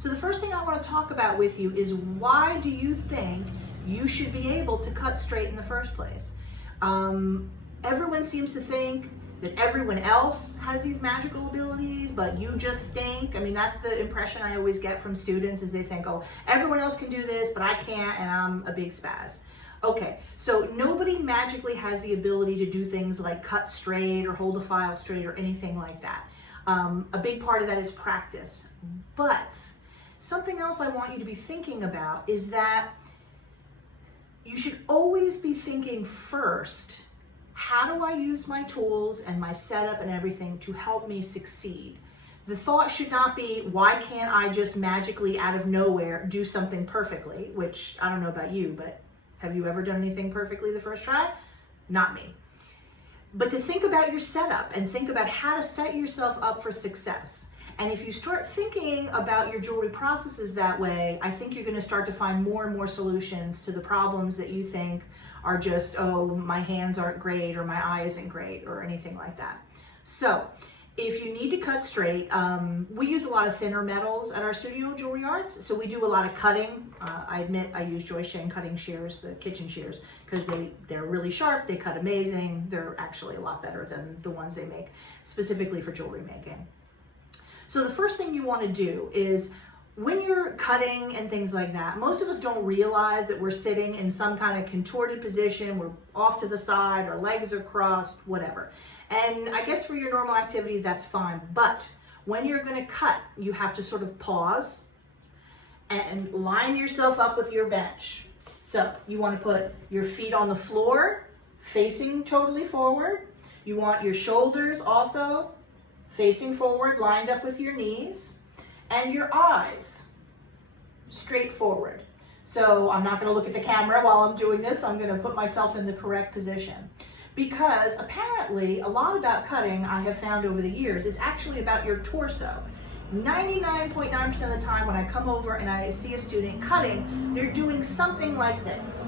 So the first thing I want to talk about with you is, why do you think you should be able to cut straight in the first place? Everyone seems to think that everyone else has these magical abilities, but you just stink. I mean, that's the impression I always get from students, is they think, oh, everyone else can do this, but I can't, and I'm a big spaz. Okay, so nobody magically has the ability to do things like cut straight or hold a file straight or anything like that. A big part of that is practice. But something else I want you to be thinking about is that you should always be thinking first, how do I use my tools and my setup and everything to help me succeed? The thought should not be, why can't I just magically out of nowhere do something perfectly? Which, I don't know about you, but have you ever done anything perfectly the first try? Not me. But to think about your setup and think about how to set yourself up for success. And if you start thinking about your jewelry processes that way, I think you're going to start to find more and more solutions to the problems that you think are just, oh, my hands aren't great, or my eye isn't great, or anything like that. So if you need to cut straight, we use a lot of thinner metals at our studio, Jewelry Arts. So we do a lot of cutting. I admit I use Joyce Shane cutting shears, the kitchen shears, because they're really sharp, they cut amazing. They're actually a lot better than the ones they make specifically for jewelry making. So the first thing you want to do is, when you're cutting and things like that, most of us don't realize that we're sitting in some kind of contorted position. We're off to the side, our legs are crossed, whatever. And I guess for your normal activities, that's fine. But when you're going to cut, you have to sort of pause and line yourself up with your bench. So you want to put your feet on the floor, facing totally forward. You want your shoulders also facing forward, lined up with your knees. And your eyes straight forward. So I'm not going to look at the camera while I'm doing this. I'm going to put myself in the correct position. Because apparently a lot about cutting, I have found over the years, is actually about your torso. 99.9% of the time when I come over and I see a student cutting, they're doing something like this.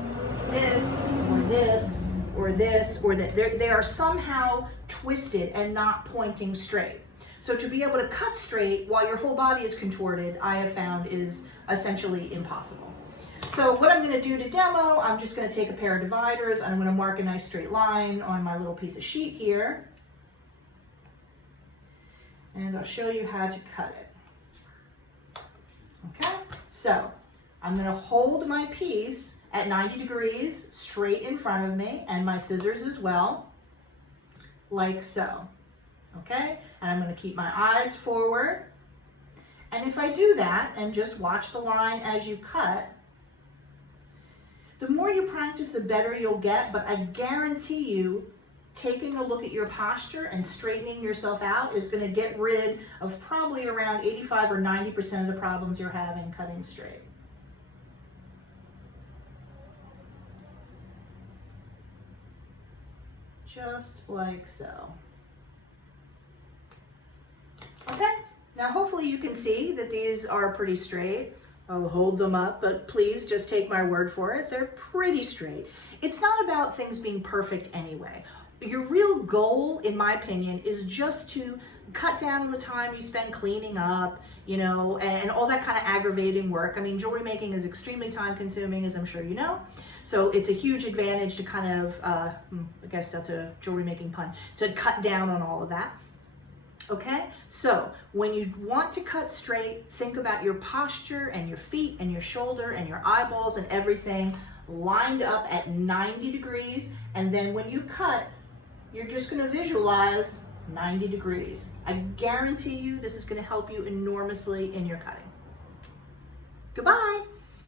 This, or this, or this, or that. They are somehow twisted and not pointing straight. So to be able to cut straight while your whole body is contorted, I have found is essentially impossible. So what I'm going to do to demo, I'm just going to take a pair of dividers, and I'm going to mark a nice straight line on my little piece of sheet here. And I'll show you how to cut it. Okay, so I'm going to hold my piece at 90 degrees straight in front of me, and my scissors as well, like so. Okay, and I'm going to keep my eyes forward. And if I do that and just watch the line as you cut, the more you practice, the better you'll get. But I guarantee you, taking a look at your posture and straightening yourself out is going to get rid of probably around 85 or 90% of the problems you're having cutting straight. Just like so. Okay, now hopefully you can see that these are pretty straight. I'll hold them up, but please just take my word for it. They're pretty straight. It's not about things being perfect anyway. Your real goal, in my opinion, is just to cut down on the time you spend cleaning up, you know, and all that kind of aggravating work. I mean, jewelry making is extremely time consuming, as I'm sure you know. So it's a huge advantage to kind of, I guess that's a jewelry making pun, to cut down on all of that. Okay, so when you want to cut straight, think about your posture and your feet and your shoulder and your eyeballs and everything lined up at 90 degrees. And then when you cut, you're just going to visualize 90 degrees. I guarantee you this is going to help you enormously in your cutting. Goodbye.